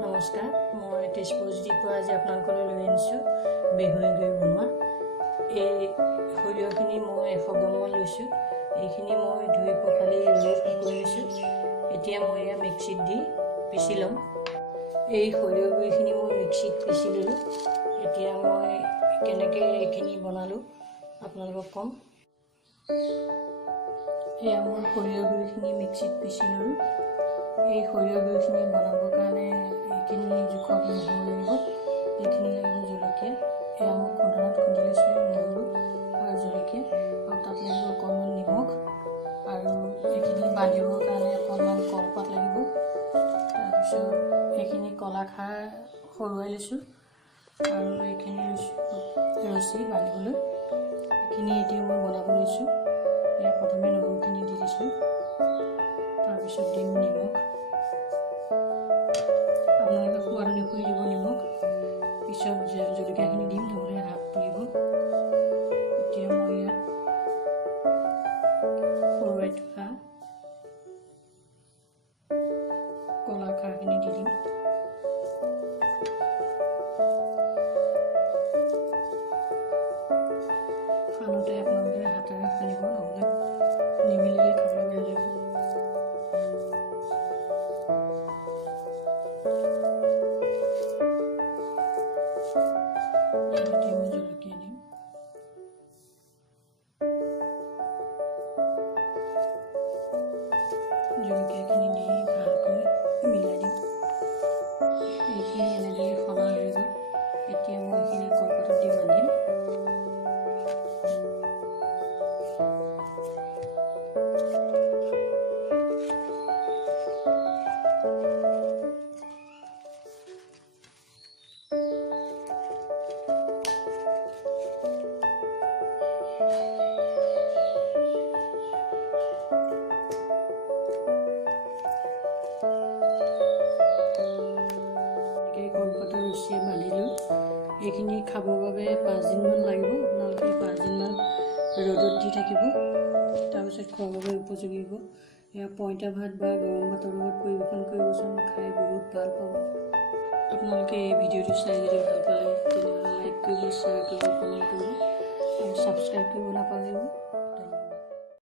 নমস্কাৰ, মই তেজপুৰ পৰা আজি আপোনালোকলৈ লৈ আনিছোঁ বেহুৱী গুড়ি বনোৱা। এই সৰিয়হখিনি মই 100 গ্ৰামমান লৈছোঁ। এইখিনি মই ধুই পখালি ৰ'দত শুকুৱাই লৈছোঁ। এতিয়া মই এয়া মিক্সিত দি পিচি ল'ম। এই সৰিয়হ গুড়িখিনি মই মিক্সিত পিচি ল'লোঁ। এতিয়া মই কেনেকৈ এইখিনি বনালোঁ আপোনালোকক ক'ম। এয়া মই সৰিয়হ গুড়িখিনি মিক্সিত পিচি ল'লোঁ। এই সৰিয়হ গুড়িখিনি বনাবৰ কাৰণে এইখিনি জোখত নহৰু লাগিব, এইখিনি লাগিব জলকীয়া। এয়া মই খুন্দনাত খুন্দি লৈছোঁ নহৰু আৰু জলকীয়া, আৰু তাত লাগিব অকণমান নিমখ, আৰু এইখিনি বান্ধিবৰ কাৰণে অকণমান কলপাত লাগিব। তাৰপিছত এইখিনি কলাখাৰ সৰুৱাই লৈছোঁ, আৰু এইখিনি লৈছোঁ ৰছী বান্ধিবলৈ। এইখিনি এতিয়া মই বনাব লৈছোঁ। এয়া প্ৰথমে নহৰুখিনি দি দিছোঁ, তাৰপিছত দিম নিমখ। আপোনালোকে সোৱাদ অনুসৰি দিব নিমখ। পিছত জলকীয়াখিনি দিম, নহ'লে হাত পুৰিব। এতিয়া মই ইয়াত সৰুৱাই থোৱা কলাখাৰখিনি দি দিম। সানোতে আপোনালোকে হাতেৰে সানিব, নহ'লে নিমিলিলে খাবলৈ বেয়া লাগিব। এতিয়া মই জলকীয়া দিম। জলকীয়াখিনি দি ভালকৈ মিলাই দিম। এইখিনি এনেদৰে সনা হৈ গ'ল। এতিয়া মই এইখিনি কলপাতত দি বান্ধিম। কলপাতৰ ৰছীয়ে বান্ধিলোঁ। এইখিনি খাবৰ বাবে 5 দিনমান লাগিব। আপোনালোকে 5 দিনমান ৰ'দত দি থাকিব, তাৰপিছত খোৱাৰ বাবে উপযোগী হ'ব। এয়া পইতা ভাত বা গৰম ভাতৰ লগত পৰিৱেশন কৰিবচোন, খাই বহুত ভাল পাব। আপোনালোকে এই ভিডিঅ'টো চাই যদি ভাল পালে তেনেহ'লে লাইক কৰিব, শ্বেয়াৰ কৰিব, কমেণ্ট কৰিব, আৰু ছাবস্ক্ৰাইব কৰিব নাপাহৰিব।